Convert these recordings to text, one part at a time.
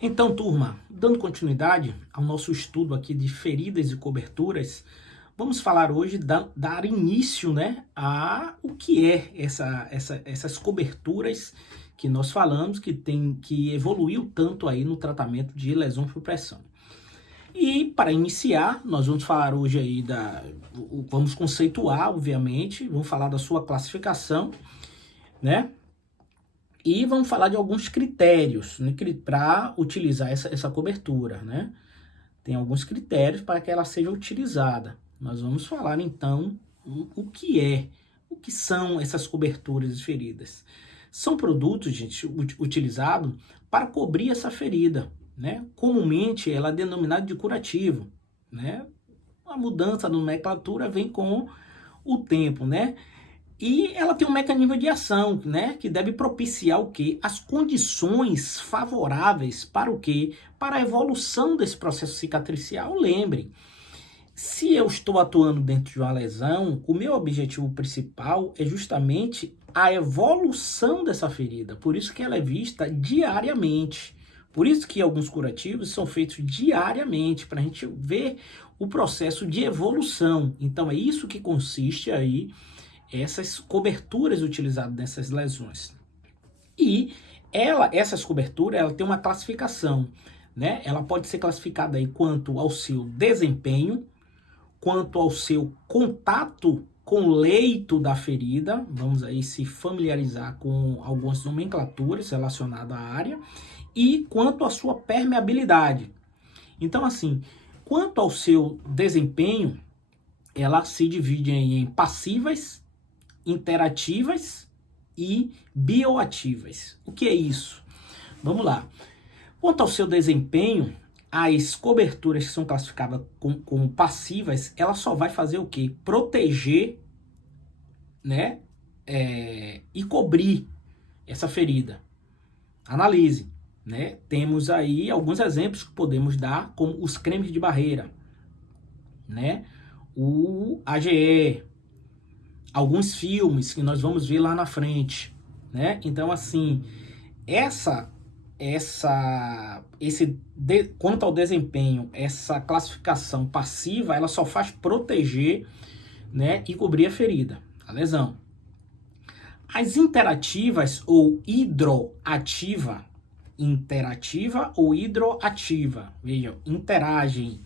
Então, turma, dando continuidade ao nosso estudo aqui de feridas e coberturas, vamos falar hoje, dar início, né, a o que é essas coberturas que nós falamos, que evoluiu tanto aí no tratamento de lesão por pressão. E para iniciar, nós vamos falar hoje aí vamos conceituar, obviamente, vamos falar da sua classificação, né? E vamos falar de alguns critérios, né, para utilizar essa cobertura, né? Tem alguns critérios para que ela seja utilizada. Nós vamos falar então o que são essas coberturas de feridas. São produtos, gente, utilizados para cobrir essa ferida, né? Comumente ela é denominada de curativo, né? A mudança da nomenclatura vem com o tempo, né? E ela tem um mecanismo de ação, né, que deve propiciar o quê? As condições favoráveis para o quê? Para a evolução desse processo cicatricial. Lembre, se eu estou atuando dentro de uma lesão, o meu objetivo principal é justamente a evolução dessa ferida. Por isso que ela é vista diariamente. Por isso que alguns curativos são feitos diariamente, para a gente ver o processo de evolução. Então é isso que consiste aí essas coberturas utilizadas nessas lesões. E essas coberturas, ela tem uma classificação, né? Ela pode ser classificada aí quanto ao seu desempenho, quanto ao seu contato com o leito da ferida, vamos aí se familiarizar com algumas nomenclaturas relacionadas à área, e quanto à sua permeabilidade. Então, assim, quanto ao seu desempenho, ela se divide em passivas, interativas e bioativas. O que é isso? Vamos lá. Quanto ao seu desempenho, as coberturas que são classificadas como passivas, ela só vai fazer o quê? Proteger, né? E cobrir essa ferida. Analise, né? Temos aí alguns exemplos que podemos dar, como os cremes de barreira, né? O AGE, alguns filmes que nós vamos ver lá na frente, né? Então, assim, quanto ao desempenho, essa classificação passiva, ela só faz proteger, né, e cobrir a ferida, a lesão. As interativas ou hidroativa, vejam, interagem,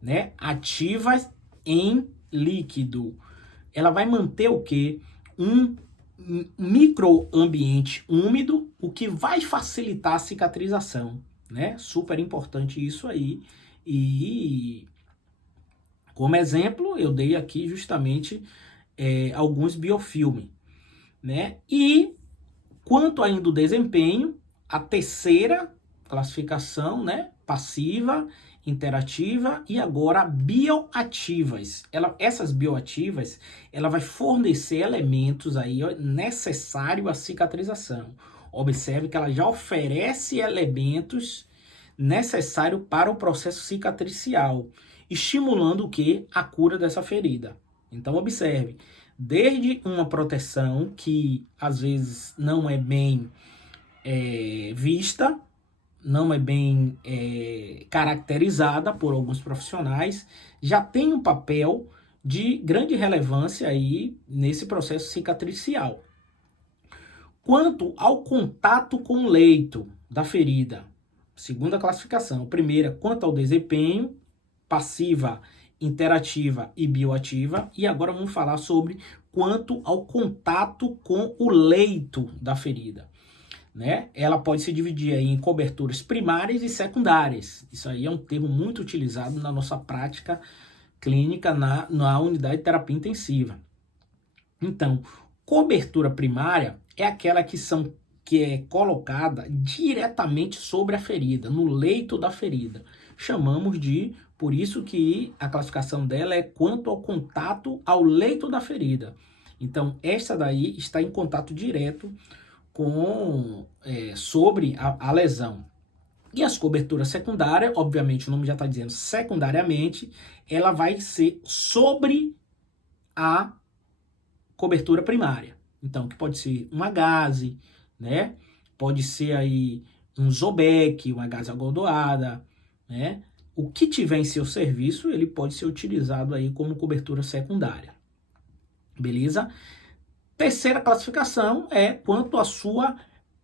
né, ativas em líquido. Ela vai manter o quê? Um microambiente úmido, o que vai facilitar a cicatrização, né? Super importante isso aí. E como exemplo, eu dei aqui justamente alguns biofilmes, né? E quanto ainda o desempenho, a terceira classificação, né? Passiva, interativa e agora bioativas. Essas bioativas, ela vai fornecer elementos aí necessários à cicatrização. Observe que ela já oferece elementos necessários para o processo cicatricial, estimulando o que? A cura dessa ferida. Então observe, desde uma proteção que às vezes não é bem vista, não é bem caracterizada por alguns profissionais, já tem um papel de grande relevância aí nesse processo cicatricial. Quanto ao contato com o leito da ferida, segunda classificação. Primeira, quanto ao desempenho, passiva, interativa e bioativa. E agora vamos falar sobre quanto ao contato com o leito da ferida, né? Ela pode se dividir aí em coberturas primárias e secundárias. Isso aí é um termo muito utilizado na nossa prática clínica na unidade de terapia intensiva. Então, cobertura primária é aquela que é colocada diretamente sobre a ferida, no leito da ferida. Chamamos de, por isso que a classificação dela é quanto ao contato ao leito da ferida. Então, esta daí está em contato direto sobre a lesão. E as coberturas secundárias, obviamente o nome já está dizendo secundariamente, ela vai ser sobre a cobertura primária. Então, que pode ser uma gaze, né? Pode ser aí um Zobec, uma gase algodoada, né? O que tiver em seu serviço, ele pode ser utilizado aí como cobertura secundária. Beleza? Terceira classificação é quanto à sua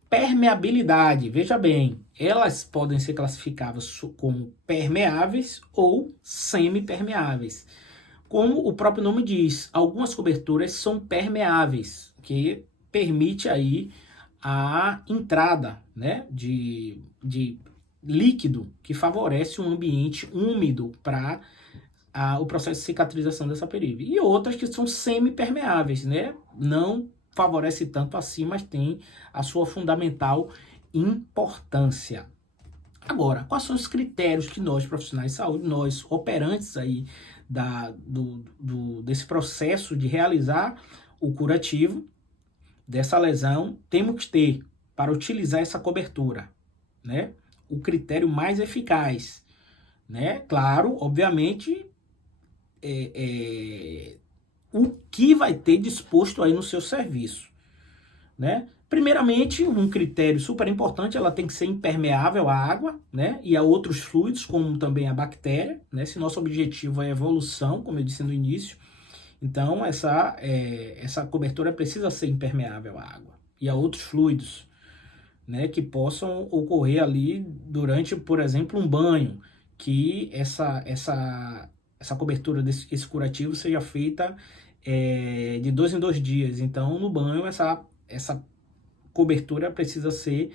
permeabilidade. Veja bem, elas podem ser classificadas como permeáveis ou semipermeáveis. Como o próprio nome diz, algumas coberturas são permeáveis, que permite aí a entrada, né, de líquido que favorece um ambiente úmido para o processo de cicatrização dessa perive. E outras que são semipermeáveis, né? Não favorece tanto assim, mas tem a sua fundamental importância. Agora, quais são os critérios que nós, profissionais de saúde, nós, operantes aí desse processo de realizar o curativo dessa lesão, temos que ter para utilizar essa cobertura, né? O critério mais eficaz, né? Claro, obviamente, o que vai ter disposto aí no seu serviço, né? Primeiramente, um critério super importante, ela tem que ser impermeável à água, né? E a outros fluidos, como também a bactéria, né? Se nosso objetivo é a evolução, como eu disse no início, então essa cobertura precisa ser impermeável à água e a outros fluidos, né? Que possam ocorrer ali durante, por exemplo, um banho, que essa cobertura esse curativo seja feita de 2 em 2 dias. Então, no banho, essa cobertura precisa ser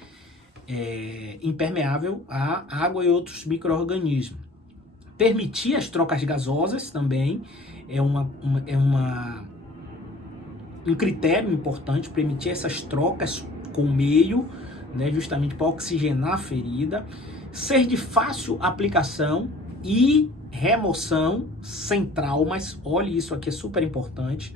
impermeável à água e outros micro-organismos. Permitir as trocas gasosas também é um critério importante, permitir essas trocas com o meio, né, justamente para oxigenar a ferida. Ser de fácil aplicação e remoção sem traumas. Olha, isso aqui é super importante,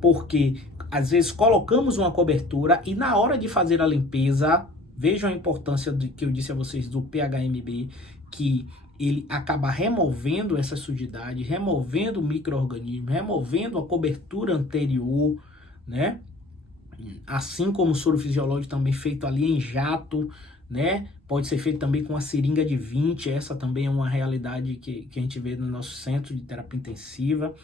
porque às vezes colocamos uma cobertura e na hora de fazer a limpeza, vejam a importância que eu disse a vocês do PHMB, que ele acaba removendo essa sujidade, removendo o micro-organismo, removendo a cobertura anterior, né? Assim como o soro fisiológico também feito ali em jato, né? Pode ser feito também com a seringa de 20, essa também é uma realidade que a gente vê no nosso centro de terapia intensiva,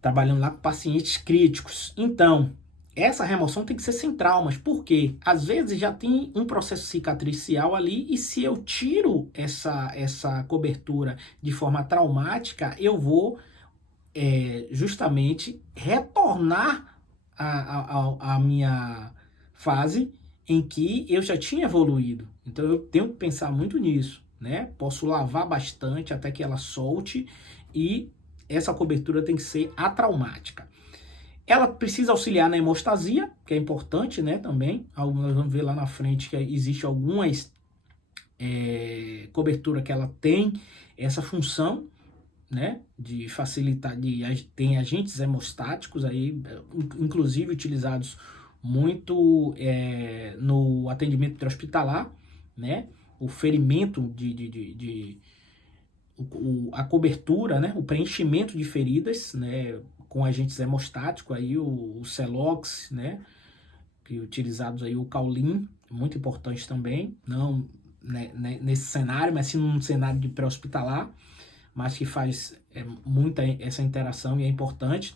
trabalhando lá com pacientes críticos. Então, essa remoção tem que ser sem traumas, porque às vezes já tem um processo cicatricial ali e se eu tiro essa cobertura de forma traumática, eu vou justamente retornar a minha fase em que eu já tinha evoluído. Então eu tenho que pensar muito nisso, né? Posso lavar bastante até que ela solte e essa cobertura tem que ser atraumática. Ela precisa auxiliar na hemostasia, que é importante, né, também. Nós vamos ver lá na frente que existe algumas cobertura que ela tem essa função, né, de facilitar, tem agentes hemostáticos aí, inclusive utilizados muito no atendimento intra-hospitalar, né, o ferimento a cobertura, né, o preenchimento de feridas, né, com agentes hemostáticos, aí o Celox, né, que utilizados aí o Caulin, muito importante também, não né, nesse cenário, mas sim num cenário de pré-hospitalar, mas que faz muita essa interação e é importante.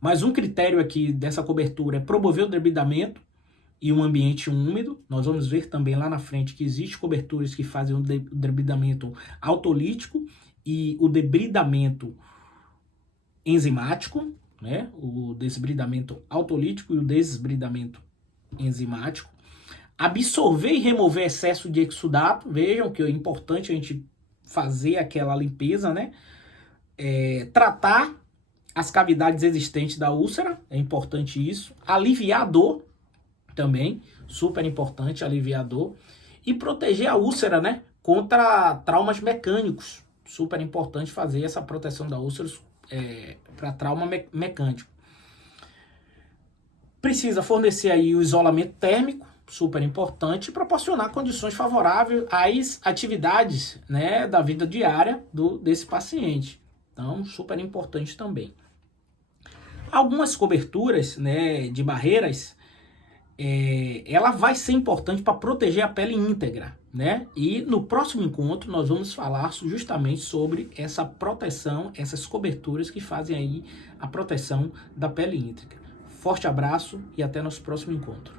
Mas um critério aqui dessa cobertura é promover o debridamento e um ambiente úmido. Nós vamos ver também lá na frente que existem coberturas que fazem o debridamento autolítico e o debridamento enzimático, né? O desbridamento autolítico e o desbridamento enzimático. Absorver e remover excesso de exudato. Vejam que é importante a gente fazer aquela limpeza, né? Tratar as cavidades existentes da úlcera, é importante isso. Aliviar a dor também, super importante, aliviar a dor. E proteger a úlcera, né? Contra traumas mecânicos. Super importante fazer essa proteção da úlcera para trauma mecânico. Precisa fornecer aí o isolamento térmico, super importante, e proporcionar condições favoráveis às atividades, né, da vida diária desse paciente. Então, super importante também. Algumas coberturas, né, de barreiras, ela vai ser importante para proteger a pele íntegra, né? E no próximo encontro nós vamos falar justamente sobre essa proteção, essas coberturas que fazem aí a proteção da pele íntegra. Forte abraço e até nosso próximo encontro.